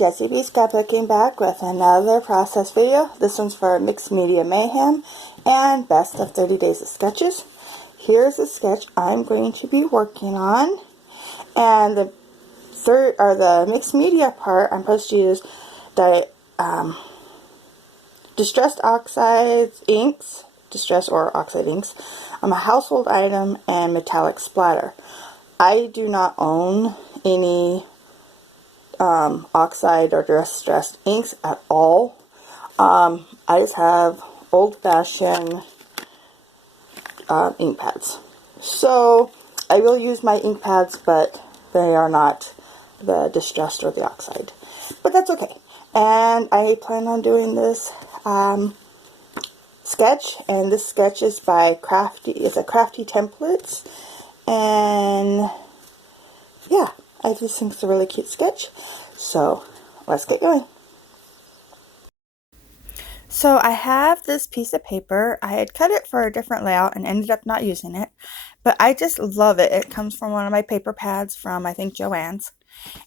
Jessie B. Scrapbooking back with another process video. This one's for Mixed Media Mayhem and Best of 30 Days of Sketches. Here's a sketch I'm going to be working on, and the mixed media part I'm supposed to use distressed oxides inks, distress or oxide inks, a household item, and metallic splatter. I do not own any oxide or distressed inks at all. I just have old-fashioned ink pads. So I will use my ink pads, but they are not the distressed or the oxide. But that's okay. And I plan on doing this sketch, and this sketch is by Crafty. It's a Crafty templates, and yeah, I just think it's a really cute sketch. So let's get going. So I have this piece of paper. I had cut it for a different layout and ended up not using it, but I just love it. It comes from one of my paper pads from, I think, Joann's.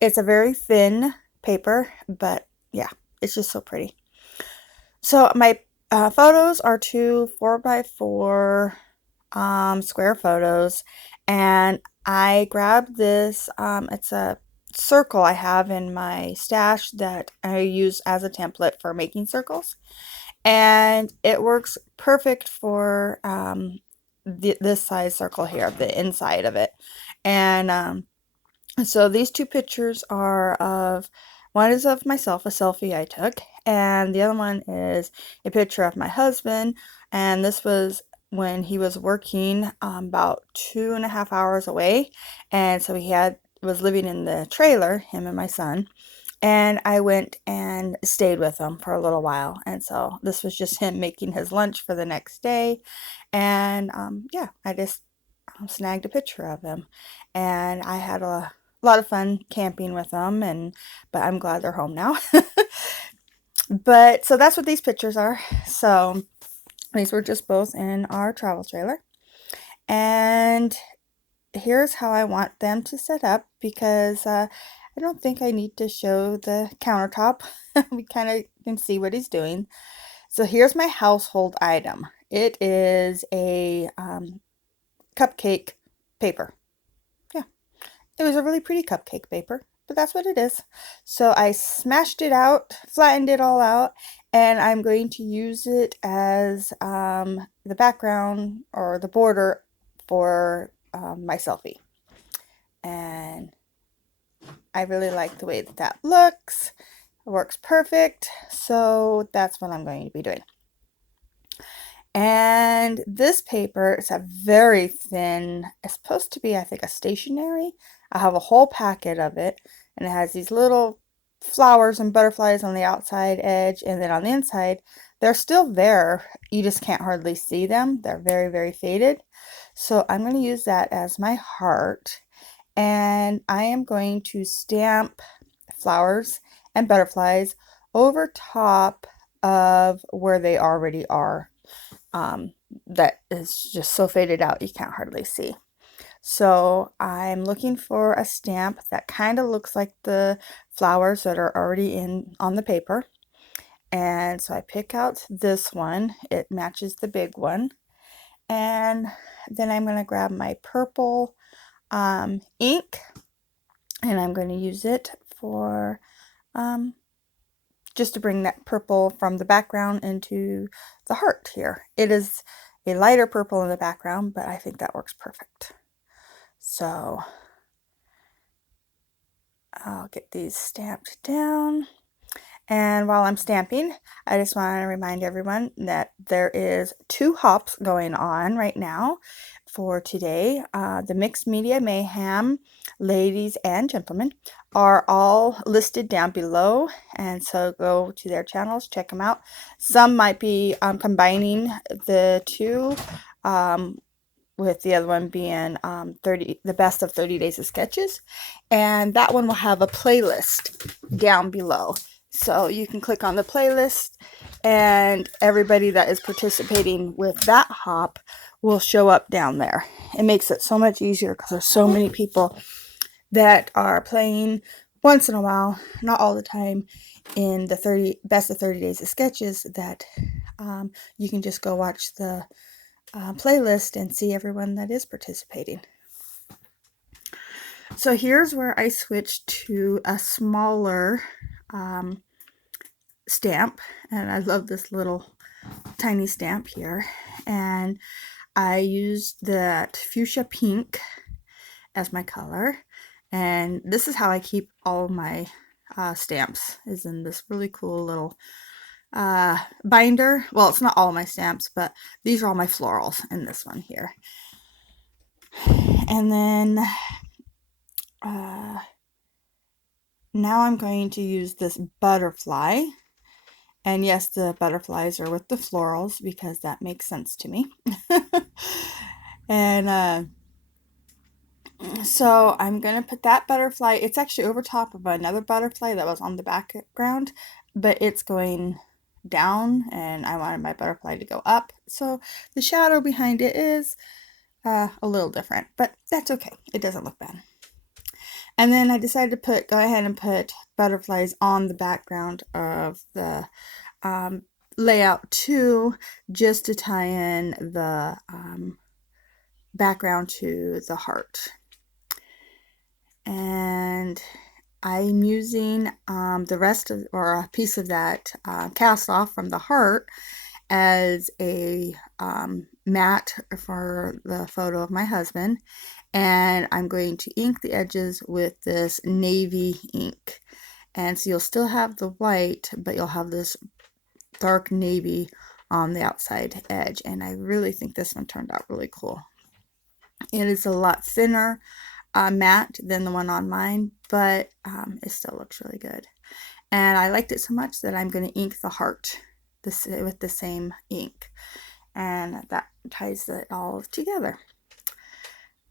It's a very thin paper, but yeah, it's just so pretty. So my photos are two 4x4 square photos, and I grabbed this. It's a circle I have in my stash that I use as a template for making circles, and it works perfect for this size circle here, the inside of it. And so these two pictures are of, one is of myself, a selfie I took, and the other one is a picture of my husband, and this was when he was working about 2.5 hours away, and so he was living in the trailer, him and my son, and I went and stayed with him for a little while. And so this was just him making his lunch for the next day, and yeah, I just snagged a picture of him, and I had a lot of fun camping with them, but I'm glad they're home now. But so that's what these pictures are. So these were just both in our travel trailer, and here's how I want them to set up, because I don't think I need to show the countertop. We kind of can see what he's doing. So here's my household item. It is a cupcake paper. Yeah, it was a really pretty cupcake paper, but that's what it is. So I smashed it out, flattened it all out, and I'm going to use it as the background or the border for my selfie. And I really like the way that looks. It works perfect. So that's what I'm going to be doing. And this paper is a very thin, it's supposed to be, I think, a stationery. I have a whole packet of it, and it has these little flowers and butterflies on the outside edge, and then on the inside, they're still there. You just can't hardly see them. They're very, very faded. So I'm going to use that as my heart, and I am going to stamp flowers and butterflies over top of where they already are. That is just so faded out you can't hardly see. So I'm looking for a stamp that kind of looks like the flowers that are already on the paper. And so I pick out this one. It matches the big one. And then I'm going to grab my purple ink, and I'm going to use it for just to bring that purple from the background into the heart here. It is a lighter purple in the background, but I think that works perfect. So I'll get these stamped down. And while I'm stamping, I just want to remind everyone that there is 2 hops going on right now for today. The Mixed Media Mayhem ladies and gentlemen are all listed down below, and so go to their channels, check them out. Some might be combining the two, with the other one being the best of 30 days of sketches, and that one will have a playlist down below. So you can click on the playlist, and everybody that is participating with that hop will show up down there. It makes it so much easier because there's so many people that are playing once in a while, not all the time, in the best of 30 days of sketches that you can just go watch the playlist and see everyone that is participating. So here's where I switched to a smaller stamp, and I love this little tiny stamp here, and I used that fuchsia pink as my color, and this is how I keep all my stamps, is in this really cool little binder. Well, it's not all my stamps, but these are all my florals in this one here. And then now I'm going to use this butterfly. And yes, the butterflies are with the florals because that makes sense to me. And so I'm going to put that butterfly, it's actually over top of another butterfly that was on the background, but it's going down and I wanted my butterfly to go up. So the shadow behind it is a little different, but that's okay. It doesn't look bad. And then I decided to go ahead and put butterflies on the background of the layout too, just to tie in the background to the heart. And I'm using the rest of, or a piece of that cast off from the heart as a mat for the photo of my husband, and I'm going to ink the edges with this navy ink. And so you'll still have the white, but you'll have this dark navy on the outside edge, and I really think this one turned out really cool. It is a lot thinner matte than the one on mine, but it still looks really good. And I liked it so much that I'm going to ink the heart with the same ink, and that ties it all together.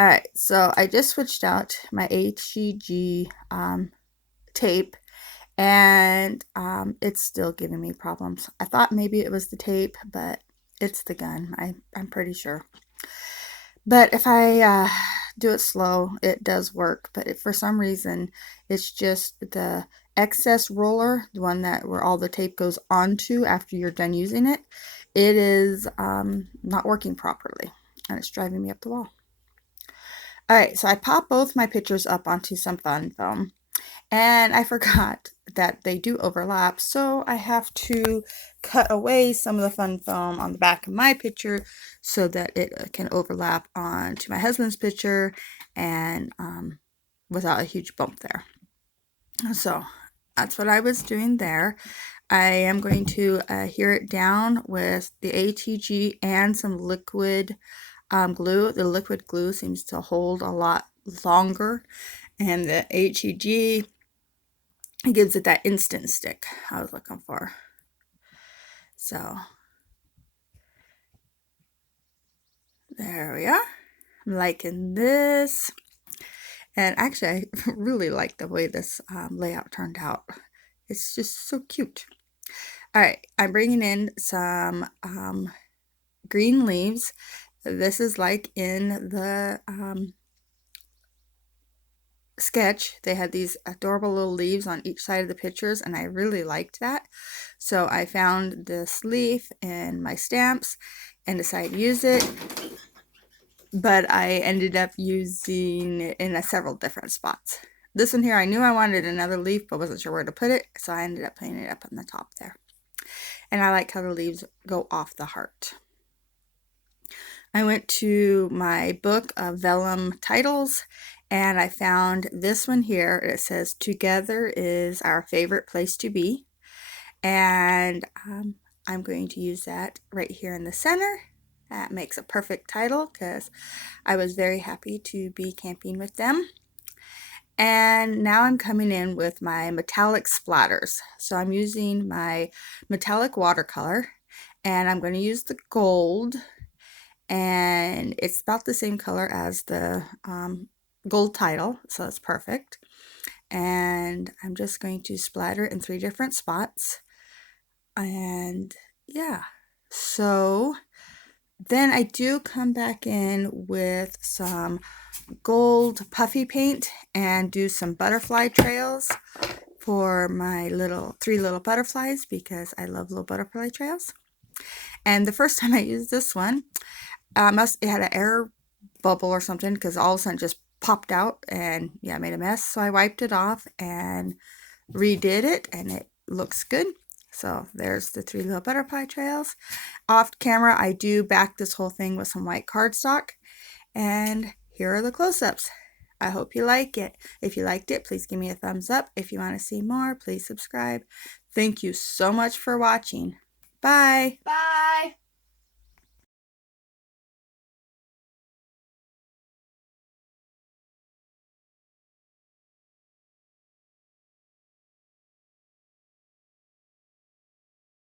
Alright, so I just switched out my HGG tape, and it's still giving me problems. I thought maybe it was the tape, but it's the gun. I'm pretty sure. But if I do it slow, it does work. But if for some reason it's just the excess roller, the one where all the tape goes onto after you're done using it, it is not working properly, and it's driving me up the wall. Alright, so I popped both my pictures up onto some fun foam, and I forgot that they do overlap, so I have to cut away some of the fun foam on the back of my picture so that it can overlap onto my husband's picture, and without a huge bump there. So that's what I was doing there. I am going to adhere it down with the ATG and some liquid glue. The liquid glue seems to hold a lot longer, and the HEG gives it that instant stick I was looking for. So there we are. I'm liking this, and actually I really like the way this layout turned out. It's just so cute. Alright, I'm bringing in some green leaves. This is like in the sketch. They had these adorable little leaves on each side of the pictures, and I really liked that. So I found this leaf in my stamps and decided to use it, but I ended up using it in several different spots. This one here, I knew I wanted another leaf, but wasn't sure where to put it, so I ended up putting it up on the top there. And I like how the leaves go off the heart. I went to my book of vellum titles, and I found this one here. It says, "Together is our favorite place to be." And I'm going to use that right here in the center. That makes a perfect title because I was very happy to be camping with them. And now I'm coming in with my metallic splatters. So I'm using my metallic watercolor, and I'm going to use the gold, and it's about the same color as the gold title, so it's perfect. And I'm just going to splatter in 3 different spots. And yeah, so Then I do come back in with some gold puffy paint and do some butterfly trails for my three little butterflies because I love little butterfly trails. And the first time I used this one, it had an air bubble or something because all of a sudden it just popped out and yeah, made a mess. So I wiped it off and redid it and it looks good. So there's the three little butterfly trails. Off camera, I do back this whole thing with some white cardstock. And here are the close-ups. I hope you like it. If you liked it, please give me a thumbs up. If you want to see more, please subscribe. Thank you so much for watching. Bye. Bye.